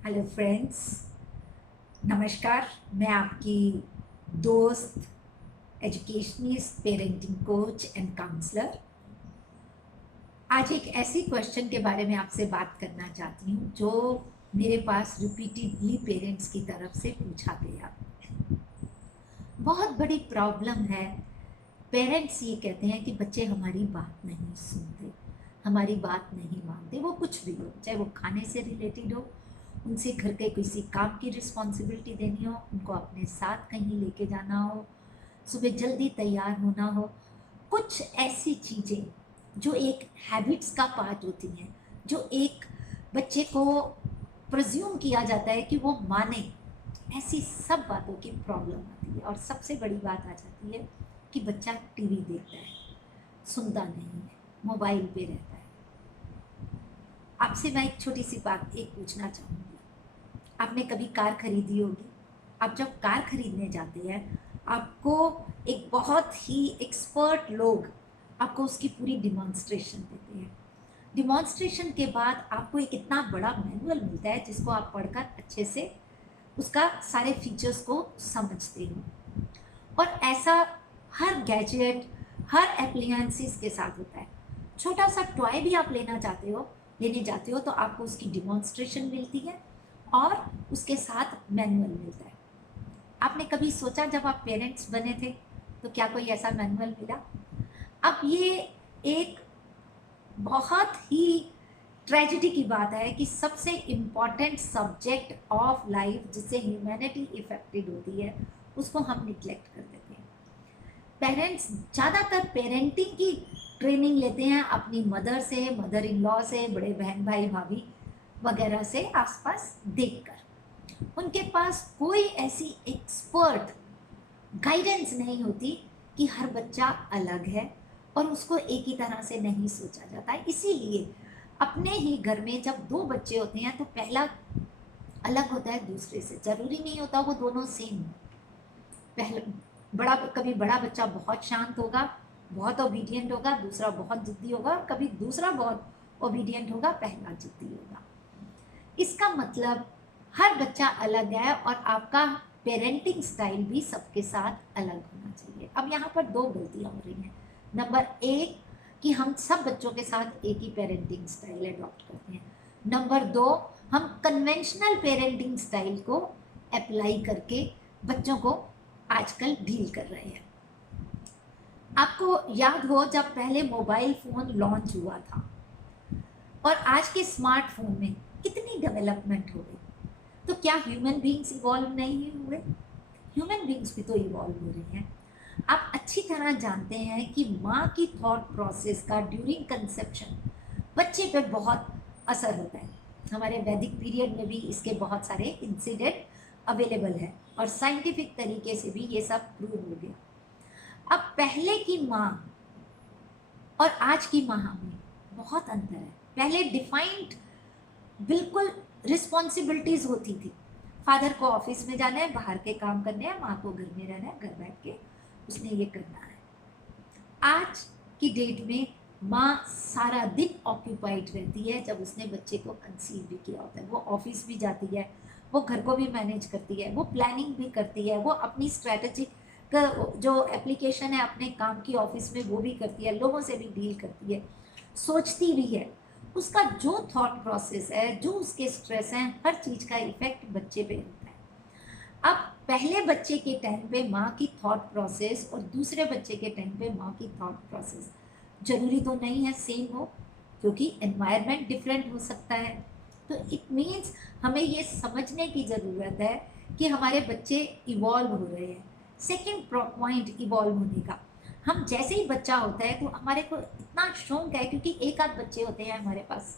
Hello friends, नमस्कार। मैं आपकी दोस्त, educationist, parenting coach and counsellor आज एक ऐसी क्वेश्चन के बारे में आपसे बात करना चाहती हूँ जो मेरे पास रिपीटेडली पेरेंट्स की तरफ से पूछा गया। बहुत बड़ी प्रॉब्लम है। पेरेंट्स ये कहते हैं कि बच्चे हमारी बात नहीं सुनते, हमारी बात नहीं मानते। वो कुछ भी हो, चाहे वो खाने से रिलेटेड हो, उनसे घर के किसी काम की रिस्पॉन्सिबिलिटी देनी हो, उनको अपने साथ कहीं लेके जाना हो, सुबह जल्दी तैयार होना हो, कुछ ऐसी चीज़ें जो एक हैबिट्स का पार्ट होती हैं, जो एक बच्चे को प्रज्यूम किया जाता है कि वो माने, ऐसी सब बातों की प्रॉब्लम आती है। और सबसे बड़ी बात आ जाती है कि बच्चा टीवी देखता है, सुनता नहीं है, मोबाइल पे रहता है। आपसे मैं एक छोटी सी बात एक पूछना चाहूँगी। आपने कभी कार खरीदी होगी। आप जब कार खरीदने जाते हैं, आपको एक बहुत ही एक्सपर्ट लोग आपको उसकी पूरी डिमॉन्स्ट्रेशन देते हैं। डिमॉन्स्ट्रेशन के बाद आपको एक इतना बड़ा मैनुअल मिलता है जिसको आप पढ़कर अच्छे से उसका सारे फीचर्स को समझते हो। और ऐसा हर गैजेट, हर एप्लियंसेस के साथ होता है। छोटा सा टॉय भी आप लेने जाते हो तो आपको उसकी डिमॉन्स्ट्रेशन मिलती है और उसके साथ मैनुअल मिलता है। आपने कभी सोचा जब आप पेरेंट्स बने थे तो क्या कोई ऐसा मैनुअल मिला? अब ये एक बहुत ही ट्रेजिडी की बात है कि सबसे इम्पॉर्टेंट सब्जेक्ट ऑफ लाइफ जिससे ह्यूमैनिटी इफेक्टेड होती है उसको हम निग्लेक्ट कर देते हैं। पेरेंट्स ज़्यादातर पेरेंटिंग की ट्रेनिंग लेते हैं अपनी मदर से, मदर इन लॉ से, बड़े बहन भाई भाभी वगैरह से आसपास देखकर। उनके पास कोई ऐसी एक्सपर्ट गाइडेंस नहीं होती कि हर बच्चा अलग है और उसको एक ही तरह से नहीं सोचा जाता है। इसीलिए अपने ही घर में जब दो बच्चे होते हैं तो पहला अलग होता है दूसरे से। जरूरी नहीं होता वो दोनों सेम हो। पहले कभी बड़ा बच्चा बहुत शांत होगा, बहुत ओबीडियंट होगा, दूसरा बहुत जिद्दी होगा, कभी दूसरा बहुत ओबीडियंट होगा, पहला जिद्दी होगा। इसका मतलब हर बच्चा अलग है और आपका पेरेंटिंग स्टाइल भी सबके साथ अलग होना चाहिए। अब यहाँ पर दो गलतियाँ हो रही हैं। नंबर एक कि हम सब बच्चों के साथ एक ही पेरेंटिंग स्टाइल अडॉप्ट करते हैं। नंबर दो, हम कन्वेंशनल पेरेंटिंग स्टाइल को अप्लाई करके बच्चों को आजकल डील कर रहे हैं। आपको याद हो जब पहले मोबाइल फ़ोन लॉन्च हुआ था और आज के स्मार्टफोन में कितनी डेवलपमेंट हो गई, तो क्या ह्यूमन बीइंग्स इवॉल्व नहीं हुए? ह्यूमन बीइंग्स भी तो इवॉल्व हो रहे हैं। आप अच्छी तरह जानते हैं कि माँ की थॉट प्रोसेस का ड्यूरिंग कंसेप्शन बच्चे पे बहुत असर होता है। हमारे वैदिक पीरियड में भी इसके बहुत सारे इंसिडेंट अवेलेबल है और साइंटिफिक तरीके से भी ये सब प्रूव हो गया। अब पहले की माँ और आज की माँ में बहुत अंतर है। पहले डिफाइंड बिल्कुल रिस्पॉन्सिबिलिटीज होती थी। फादर को ऑफिस में जाना है, बाहर के काम करने हैं, माँ को घर में रहना है, घर बैठ के उसने ये करना है। आज की डेट में माँ सारा दिन ऑक्यूपाइड रहती है जब उसने बच्चे को कंसीव भी किया होता है। वो ऑफिस भी जाती है, वो घर को भी मैनेज करती है, वो प्लानिंग भी करती है, वो अपनी स्ट्रैटेजिक जो एप्लीकेशन है अपने काम की ऑफिस में वो भी करती है, लोगों से भी डील करती है, सोचती भी है। उसका जो थॉट प्रोसेस है, जो उसके स्ट्रेस हैं, हर चीज़ का इफेक्ट बच्चे पे होता है। अब पहले बच्चे के टाइम पे माँ की थॉट प्रोसेस और दूसरे बच्चे के टाइम पे माँ की थॉट प्रोसेस जरूरी तो नहीं है सेम हो, क्योंकि एनवायरनमेंट डिफरेंट हो सकता है। तो इट मीन्स हमें ये समझने की ज़रूरत है कि हमारे बच्चे इवॉल्व हो रहे हैं। सेकेंड पॉइंट इवॉल्व होने का, हम जैसे ही बच्चा होता है तो हमारे को इतना शौक है, क्योंकि एक आध बच्चे होते हैं हमारे पास,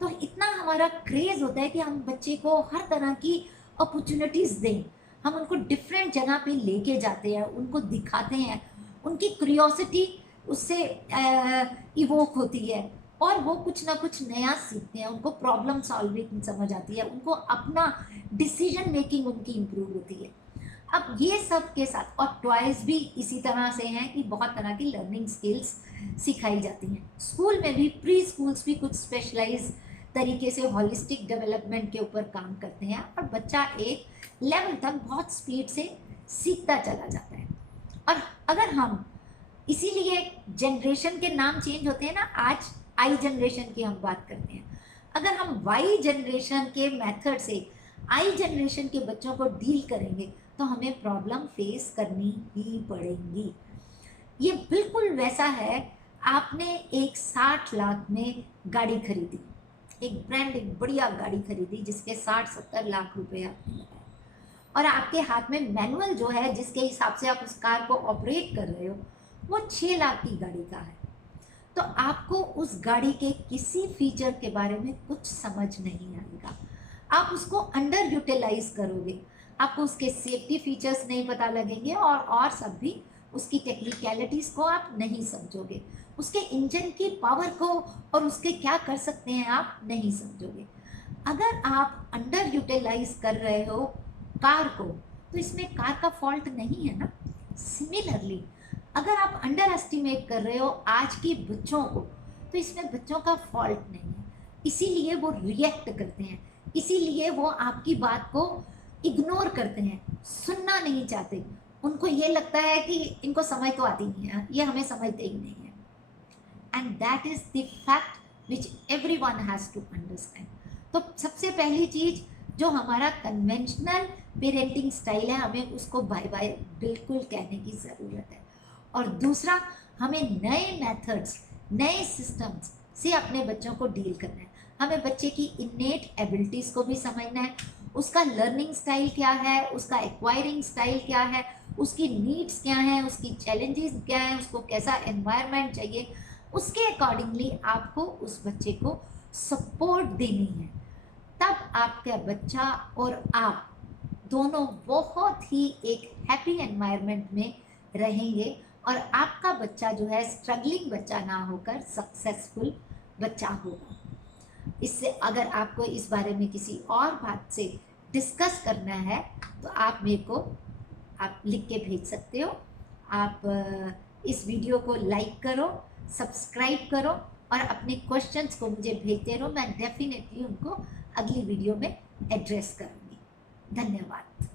तो इतना हमारा क्रेज होता है कि हम बच्चे को हर तरह की अपॉर्चुनिटीज़ दें। हम उनको डिफरेंट जगह पे लेके जाते हैं, उनको दिखाते हैं, उनकी क्यूरियोसिटी उससे इवोक होती है और वो कुछ ना कुछ नया सीखते हैं, उनको प्रॉब्लम सॉल्विंग समझ आती है, उनको अपना डिसीजन मेकिंग उनकी इम्प्रूव होती है। अब ये सब के साथ और टॉयज भी इसी तरह से हैं कि बहुत तरह की लर्निंग स्किल्स सिखाई जाती हैं। स्कूल में भी, प्री स्कूल्स भी कुछ स्पेशलाइज तरीके से हॉलिस्टिक डेवलपमेंट के ऊपर काम करते हैं और बच्चा एक लेवल तक बहुत स्पीड से सीखता चला जाता है। और अगर हम, इसीलिए जनरेशन के नाम चेंज होते हैं ना, आज आई जनरेशन की हम बात करते हैं, अगर हम वाई जनरेशन के मेथड से आई जनरेशन के बच्चों को डील करेंगे तो हमें प्रॉब्लम फेस करनी ही पड़ेंगी। ये बिल्कुल वैसा है, आपने एक 60 लाख में गाड़ी खरीदी, एक ब्रांडेड बढ़िया गाड़ी खरीदी जिसके 60-70 लाख रुपए आपने लगाए, और आपके हाथ में मैनुअल जो है जिसके हिसाब से आप उस कार को ऑपरेट कर रहे हो वो 6 लाख की गाड़ी का है, तो आपको उस गाड़ी के किसी फीचर के बारे में कुछ समझ नहीं आएगा। आप उसको अंडर यूटिलाइज करोगे, आपको उसके सेफ्टी फीचर्स नहीं पता लगेंगे और सब भी उसकी टेक्निकलिटीज़ को आप नहीं समझोगे, उसके इंजन की पावर को और उसके क्या कर सकते हैं आप नहीं समझोगे। अगर आप अंडर यूटिलाइज कर रहे हो कार को तो इसमें कार का फॉल्ट नहीं है ना। सिमिलरली अगर आप अंडर एस्टिमेट कर रहे हो आज के बच्चों को तो इसमें बच्चों का फॉल्ट नहीं है, इसीलिए वो रिएक्ट करते हैं, इसीलिए वो आपकी बात को इग्नोर करते हैं, सुनना नहीं चाहते, उनको ये लगता है कि इनको समझ तो आती नहीं है, ये हमें समझते ही नहीं है। And that is the fact which everyone has to understand. तो सबसे पहली चीज जो हमारा कन्वेंशनल पेरेंटिंग स्टाइल है हमें उसको बाय बाय बिल्कुल कहने की ज़रूरत है, और दूसरा हमें नए मेथड्स नए सिस्टम्स से अपने बच्चों को डील करना है। हमें बच्चे की इन्नेट एबिलिटीज़ को भी समझना है, उसका लर्निंग स्टाइल क्या है, उसका एक्वायरिंग स्टाइल क्या है, उसकी नीड्स क्या हैं, उसकी चैलेंजेस क्या हैं, उसको कैसा एनवायरनमेंट चाहिए, उसके अकॉर्डिंगली आपको उस बच्चे को सपोर्ट देनी है। तब आपका बच्चा और आप दोनों बहुत ही एक हैप्पी एनवायरनमेंट में रहेंगे और आपका बच्चा जो है स्ट्रगलिंग बच्चा ना होकर सक्सेसफुल बच्चा होगा। इससे अगर आपको इस बारे में किसी और बात से डिस्कस करना है तो आप मेरे को आप लिख के भेज सकते हो। आप इस वीडियो को लाइक करो, सब्सक्राइब करो और अपने क्वेश्चंस को मुझे भेजते रहो, मैं डेफिनेटली उनको अगली वीडियो में एड्रेस करूँगी। धन्यवाद।